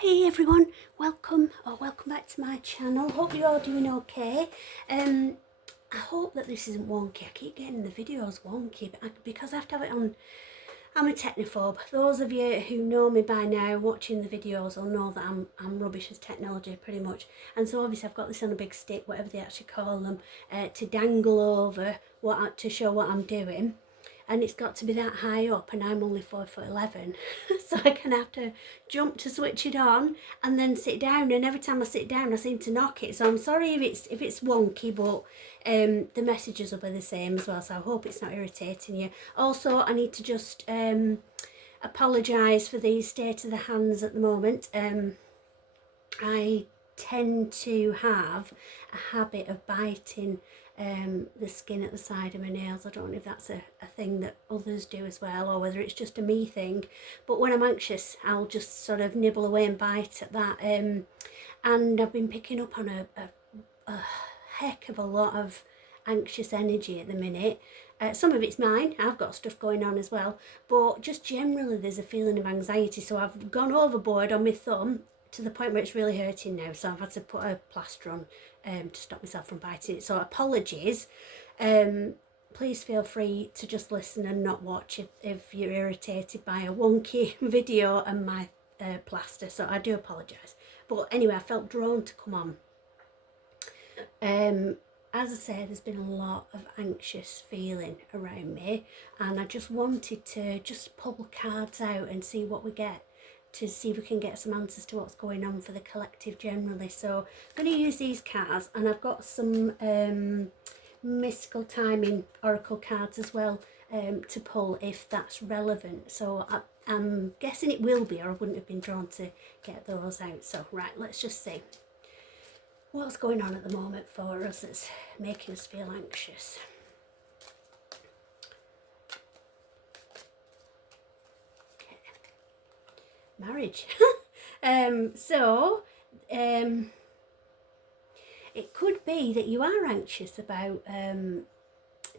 Hi everyone, welcome back to my channel. Hope you're all doing okay. I hope that this isn't wonky. I keep getting the videos wonky because I have to have it on. I'm a technophobe. Those of you who know me by now, watching the videos, will know that I'm rubbish with technology pretty much. And so obviously I've got this on a big stick, whatever they actually call them, to dangle over to show what I'm doing. And it's got to be that high up, and I'm only 4'11", so I can have to jump to switch it on and then sit down. And every time I sit down, I seem to knock it. So I'm sorry if it's wonky, but the messages will be the same as well. So I hope it's not irritating you. Also, I need to just apologise for the state of the hands at the moment. I tend to have a habit of biting the skin at the side of my nails. I don't know if that's a thing that others do as well, or whether it's just a me thing, but when I'm anxious I'll just sort of nibble away and bite at that, and I've been picking up on a heck of a lot of anxious energy at the minute. Some of it's mine, I've got stuff going on as well, but just generally there's a feeling of anxiety, so I've gone overboard on my thumb to the point where it's really hurting now, so I've had to put a plaster on to stop myself from biting it. So apologies. Please feel free to just listen and not watch if you're irritated by a wonky video and my plaster, so I do apologise. But anyway, I felt drawn to come on. As I say, there's been a lot of anxious feeling around me, and I just wanted to just pull cards out and see what we get, to see if we can get some answers to what's going on for the collective generally. So I'm going to use these cards, and I've got some mystical timing oracle cards as well to pull if that's relevant. So I'm guessing it will be, or I wouldn't have been drawn to get those out. So right, let's just see what's going on at the moment for us that's making us feel anxious. Okay. Marriage. It could be that you are anxious about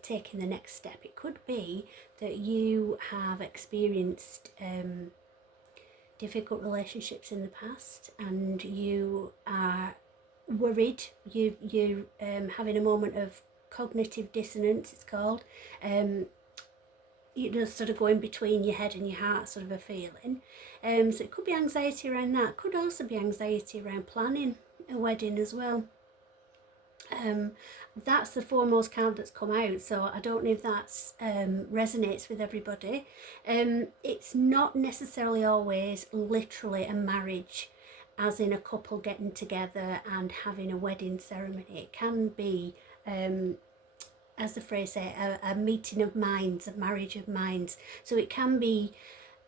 taking the next step. It could be that you have experienced difficult relationships in the past and you are worried. You're having a moment of cognitive dissonance, it's called. You're just sort of going between your head and your heart, sort of a feeling. So it could be anxiety around that. It could also be anxiety around planning a wedding as well. That's the foremost card that's come out, so I don't know if that resonates with everybody. It's not necessarily always literally a marriage, as in a couple getting together and having a wedding ceremony. It can be, as the phrase says, a meeting of minds, a marriage of minds. So it can be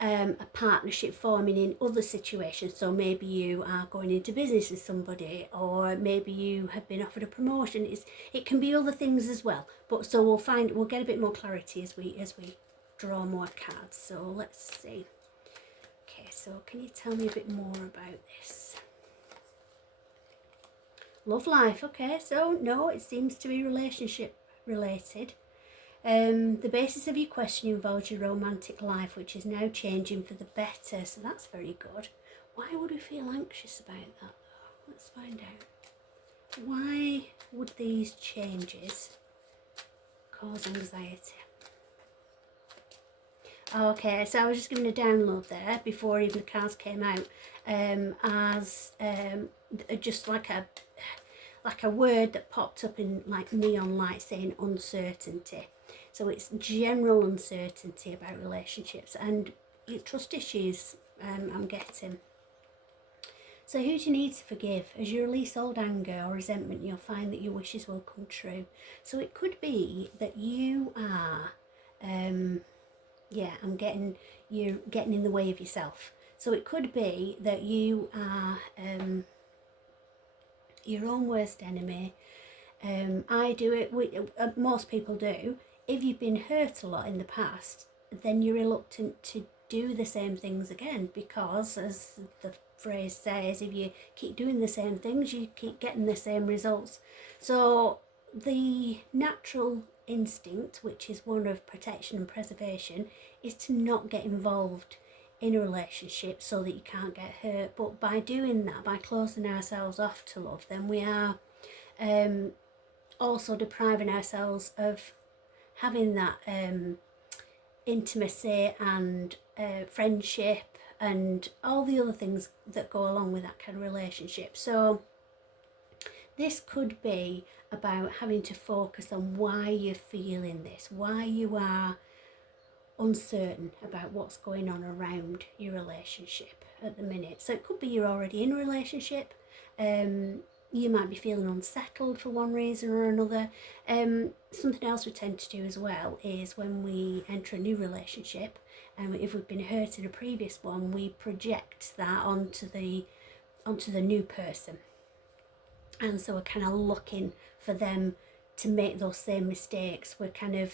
a partnership forming in other situations. So maybe you are going into business with somebody, or maybe you have been offered a promotion. It can be other things as well. But so we'll get a bit more clarity as we draw more cards. So let's see. Okay, so can you tell me a bit more about this? Love life. Okay, so no, it seems to be relationship related. The basis of your question involves your romantic life, which is now changing for the better, so that's very good. Why would we feel anxious about that though? Let's find out. Why would these changes cause anxiety? Okay, so I was just giving a download there before even the cards came out, as just like a word that popped up in like neon light saying uncertainty. So it's general uncertainty about relationships and trust issues, I'm getting. So who do you need to forgive? As you release old anger or resentment, you'll find that your wishes will come true. So it could be that you are, you're getting in the way of yourself. So it could be that you are your own worst enemy. I do it, most people do. If you've been hurt a lot in the past, then you're reluctant to do the same things again, because as the phrase says, if you keep doing the same things, you keep getting the same results. So the natural instinct, which is one of protection and preservation, is to not get involved in a relationship so that you can't get hurt. But by doing that, by closing ourselves off to love, then we are also depriving ourselves of having that intimacy and friendship and all the other things that go along with that kind of relationship. So this could be about having to focus on why you're feeling this, why you are uncertain about what's going on around your relationship at the minute. So it could be you're already in a relationship, you might be feeling unsettled for one reason or another. Something else we tend to do as well is when we enter a new relationship, and if we've been hurt in a previous one, we project that onto the new person, and so we're kind of looking for them to make those same mistakes. We're kind of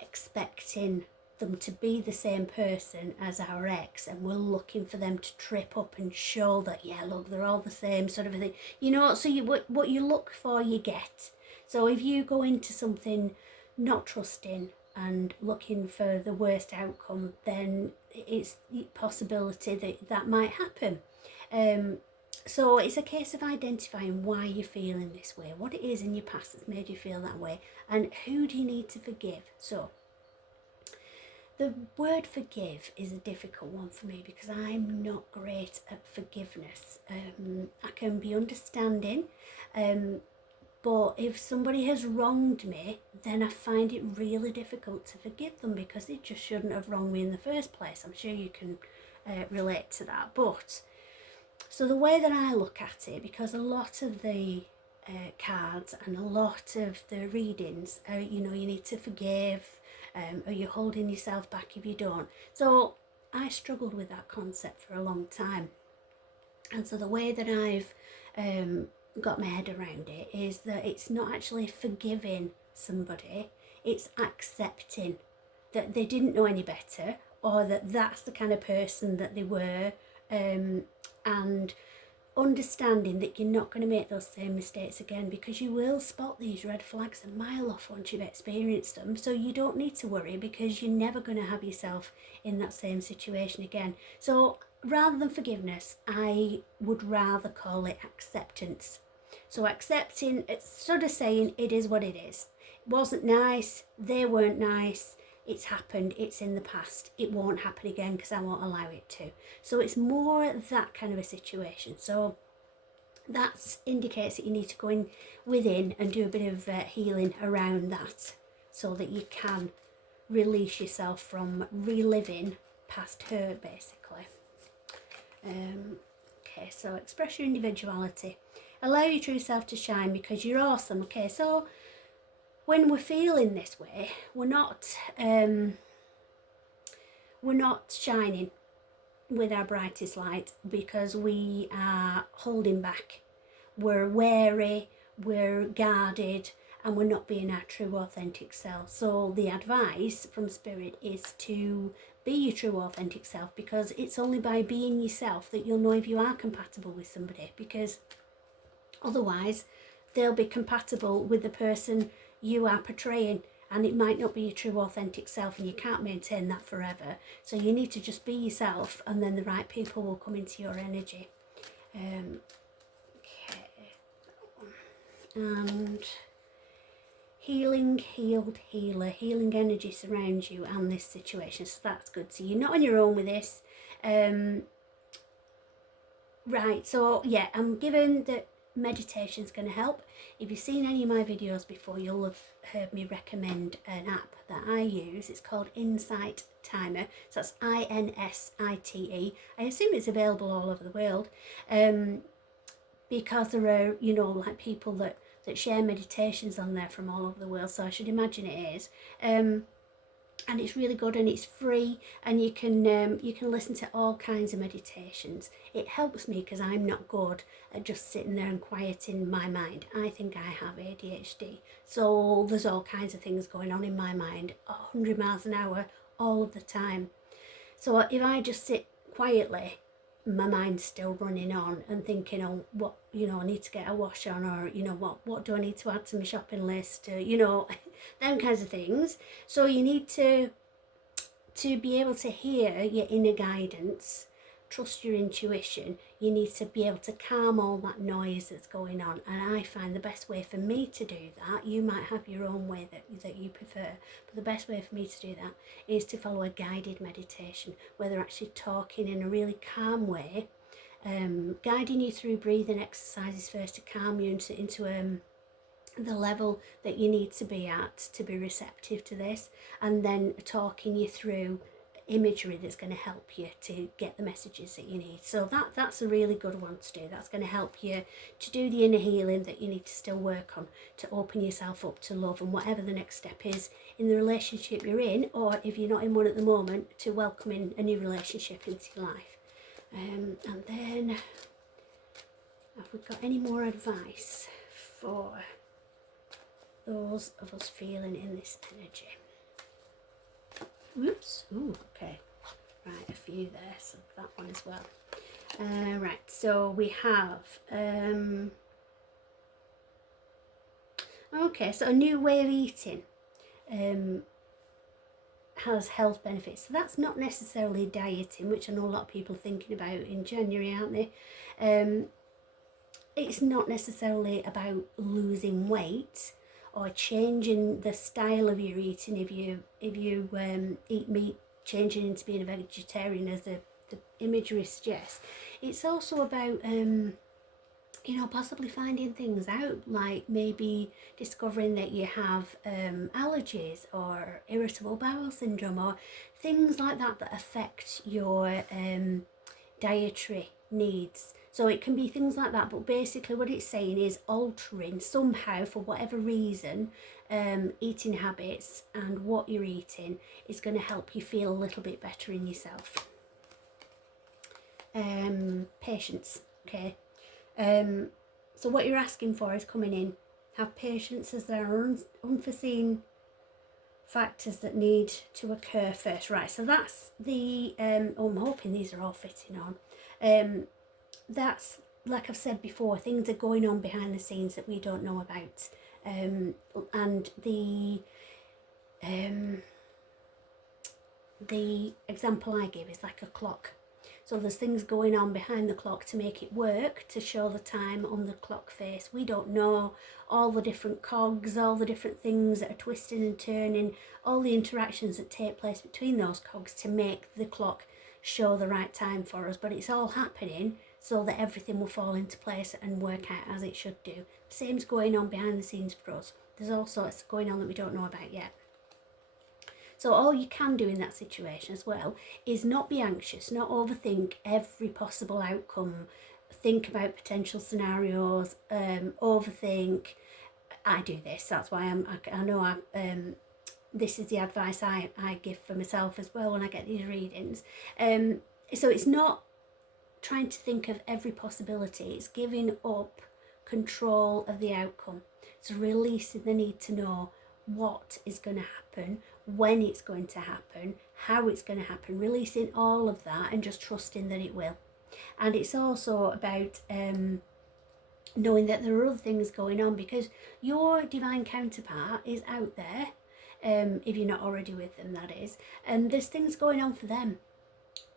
expecting them to be the same person as our ex, and we're looking for them to trip up and show that, yeah, look, they're all the same, sort of a thing, you know. So what you look for, you get. So if you go into something not trusting and looking for the worst outcome, then it's the possibility that that might happen. So it's a case of identifying why you're feeling this way, what it is in your past that's made you feel that way, and who do you need to forgive. So the word forgive is a difficult one for me because I'm not great at forgiveness. I can be understanding, but if somebody has wronged me, then I find it really difficult to forgive them because they just shouldn't have wronged me in the first place. I'm sure you can relate to that. But so the way that I look at it, because a lot of the cards and a lot of the readings are, you know, you need to forgive, or you're holding yourself back if you don't. So I struggled with that concept for a long time. And so the way that I've got my head around it is that it's not actually forgiving somebody, it's accepting that they didn't know any better, or that that's the kind of person that they were, and understanding that you're not going to make those same mistakes again, because you will spot these red flags a mile off once you've experienced them. So you don't need to worry, because you're never going to have yourself in that same situation again. So rather than forgiveness, I would rather call it acceptance. So accepting, it's sort of saying it is what it is. It wasn't nice, they weren't nice, it's happened, it's in the past, it won't happen again because I won't allow it to. So it's more that kind of a situation. So that indicates that you need to go in within and do a bit of healing around that, so that you can release yourself from reliving past hurt, basically. Okay, so express your individuality. Allow your true self to shine because you're awesome. Okay, so when we're feeling this way, we're not shining with our brightest light because we are holding back. We're wary, we're guarded, and we're not being our true authentic self. So the advice from Spirit is to be your true authentic self, because it's only by being yourself that you'll know if you are compatible with somebody, because otherwise they'll be compatible with the person you are portraying, and it might not be your true authentic self, and you can't maintain that forever. So you need to just be yourself, and then the right people will come into your energy. Okay. And healing, healed, healer, healing energy surrounds you and this situation, so that's good. So you're not on your own with this. Right, so yeah, I'm given that meditation's going to help. If you've seen any of my videos before, you'll have heard me recommend an app that I use. It's called Insight Timer. So that's INSITE. I assume it's available all over the world, because there are, you know, like people that share meditations on there from all over the world. So I should imagine it is. And it's really good, and it's free, and you can listen to all kinds of meditations. It helps me because I'm not good at just sitting there and quieting my mind. I think I have ADHD, so there's all kinds of things going on in my mind 100 miles an hour all of the time. So if I just sit quietly, my mind's still running on and thinking, oh, what, you know, I need to get a wash on, or, you know, what do I need to add to my shopping list, you know, them kinds of things. So you need to to be able to hear your inner guidance, trust your intuition, you need to be able to calm all that noise that's going on. And I find the best way for me to do that, you might have your own way that you prefer, but the best way for me to do that is to follow a guided meditation where they're actually talking in a really calm way, guiding you through breathing exercises first to calm you into the level that you need to be at to be receptive to this, and then talking you through imagery that's going to help you to get the messages that you need. So that's a really good one to do. That's going to help you to do the inner healing that you need to still work on, to open yourself up to love and whatever the next step is in the relationship you're in, or if you're not in one at the moment, to welcoming a new relationship into your life. And then, have we got any more advice for those of us feeling in this energy? Whoops. Ooh, okay. Right, a few there, so that one as well. Right, so we have okay, so a new way of eating has health benefits. So that's not necessarily dieting, which I know a lot of people are thinking about in January, aren't they? It's not necessarily about losing weight or changing the style of your eating. If you eat meat, changing into being a vegetarian, as the imagery suggests. It's also about possibly finding things out, like maybe discovering that you have allergies or irritable bowel syndrome or things like that affect your dietary needs. So it can be things like that, but basically what it's saying is altering somehow, for whatever reason, eating habits and what you're eating is going to help you feel a little bit better in yourself. Patience, okay. So what you're asking for is coming in. Have patience, as there are unforeseen factors that need to occur first. Right, so that's the, I'm hoping these are all fitting on. That's, like I've said before, things are going on behind the scenes that we don't know about. And the example I give is like a clock. So there's things going on behind the clock to make it work, to show the time on the clock face. We don't know all the different cogs, all the different things that are twisting and turning, all the interactions that take place between those cogs to make the clock show the right time for us. But it's all happening so that everything will fall into place and work out as it should do. The same's going on behind the scenes for us. There's all sorts going on that we don't know about yet. So all you can do in that situation as well is not be anxious, not overthink every possible outcome, think about potential scenarios, overthink. I do this, that's why I know this is the advice I give for myself as well when I get these readings. So it's not trying to think of every possibility, it's giving up control of the outcome. It's releasing the need to know what is going to happen, when it's going to happen, how it's going to happen, releasing all of that and just trusting that it will. And it's also about knowing that there are other things going on, because your divine counterpart is out there, if you're not already with them, that is, and there's things going on for them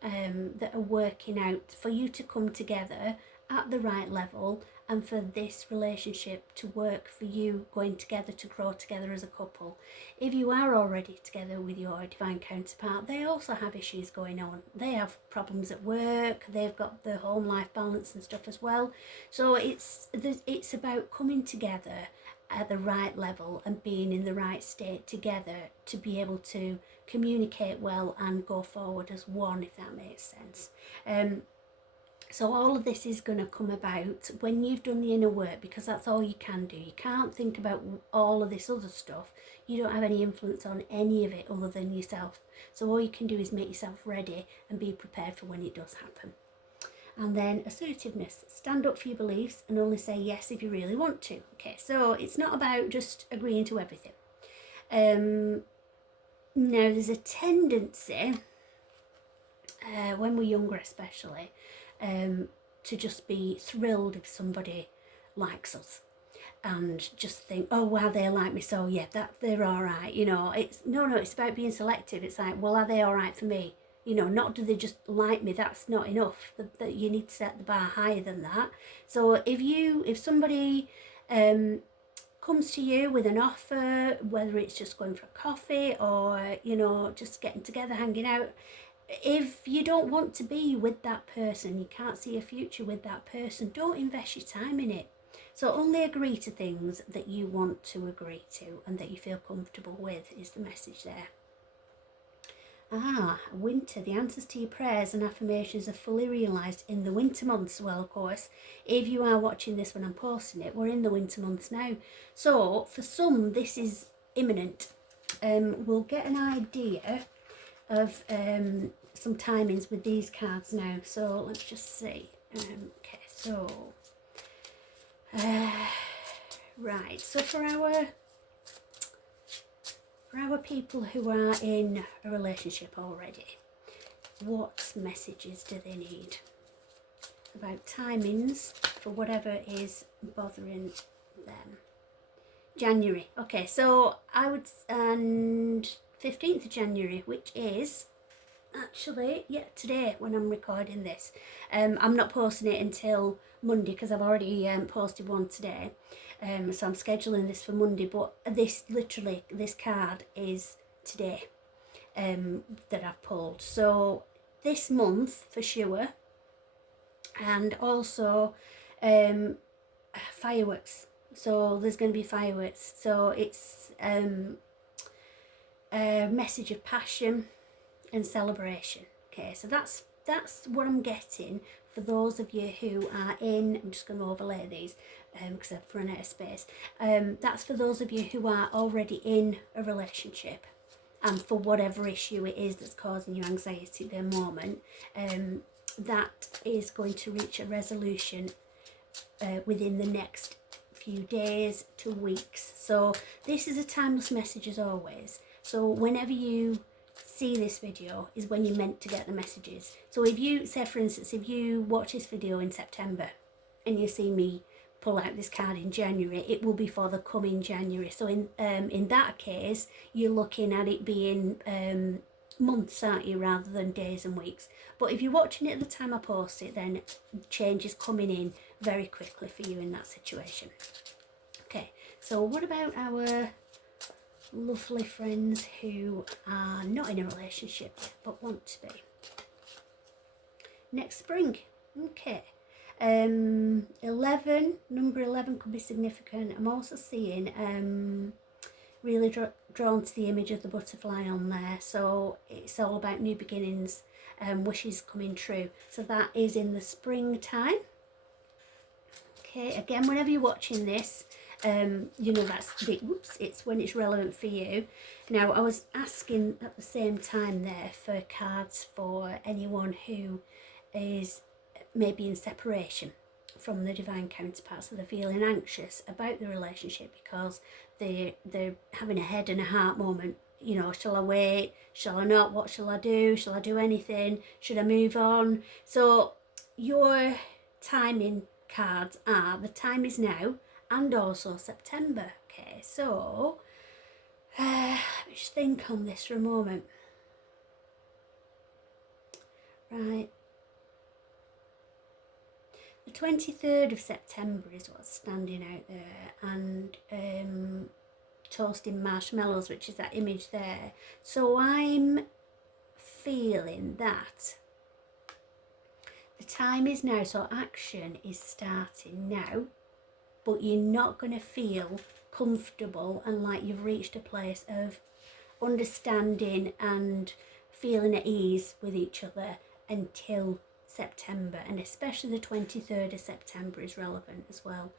that are working out for you to come together at the right level, and for this relationship to work for you, going together to grow together as a couple. If you are already together with your divine counterpart, they also have issues going on. They have problems at work, they've got the home life balance and stuff as well. So it's about coming together at the right level and being in the right state together to be able to communicate well and go forward as one, if that makes sense. So all of this is going to come about when you've done the inner work, because that's all you can do. You can't think about all of this other stuff. You don't have any influence on any of it other than yourself. So all you can do is make yourself ready and be prepared for when it does happen. And then assertiveness. Stand up for your beliefs and only say yes if you really want to. Okay, so it's not about just agreeing to everything. Now there's a tendency, when we're younger especially, to just be thrilled if somebody likes us. and just think, oh wow, they like me, so yeah, that they're all right. You know, it's no, it's about being selective. It's like, well, are they all right for me? You know, not do they just like me? That's not enough. That you need to set the bar higher than that. So if somebody comes to you with an offer, whether it's just going for a coffee or, you know, just getting together, hanging out, if you don't want to be with that person, you can't see a future with that person, don't invest your time in it. So only agree to things that you want to agree to and that you feel comfortable with is the message there. Winter. The answers to your prayers and affirmations are fully realised in the winter months. Well, of course, if you are watching this when I'm posting it, we're in the winter months now. So for some, this is imminent. We'll get an idea of some timings with these cards now. So let's just see. Okay, so right. So for our people who are in a relationship already, what messages do they need about timings for whatever is bothering them? January. Okay, so I would, and 15th of January, which is actually, yeah, today when I'm recording this. I'm not posting it until Monday because I've already posted one today. So I'm scheduling this for Monday, but this card is today that I've pulled. So this month for sure, and also fireworks. So there's going to be fireworks. So it's a message of passion and celebration. Okay, so that's what I'm getting for those of you who are in. I'm just going to overlay these because I've run out of space. That's for those of you who are already in a relationship, and for whatever issue it is that's causing you anxiety at the moment, that is going to reach a resolution within the next few days to weeks. So this is a timeless message as always. So whenever you see this video is when you're meant to get the messages. So if you say, for instance, if you watch this video in September and you see me pull out this card in January, it will be for the coming January. So in that case, you're looking at it being months, aren't you, rather than days and weeks. But if you're watching it at the time I post it, then change is coming in very quickly for you in that situation. Okay, so what about our lovely friends who are not in a relationship yet but want to be? Next spring. Okay. 11, number 11 could be significant. I'm also seeing really drawn to the image of the butterfly on there. So it's all about new beginnings, wishes coming true. So that is in the springtime. Okay, again, whenever you're watching this, you know, it's when it's relevant for you. Now, I was asking at the same time there for cards for anyone who is maybe in separation from the divine counterpart, so they're feeling anxious about the relationship because they're having a head and a heart moment. You know, shall I wait? Shall I not? What shall I do? Shall I do anything? Should I move on? So your timing cards are the time is now and also September. Okay, so let me just think on this for a moment. Right. The 23rd of September is what's standing out there, and toasting marshmallows, which is that image there. So I'm feeling that the time is now, so action is starting now, but you're not going to feel comfortable and like you've reached a place of understanding and feeling at ease with each other until September, and especially the 23rd of September is relevant as well.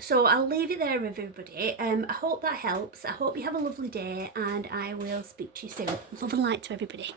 So I'll leave it there, everybody. I hope that helps. I hope you have a lovely day, and I will speak to you soon. Love and light to everybody.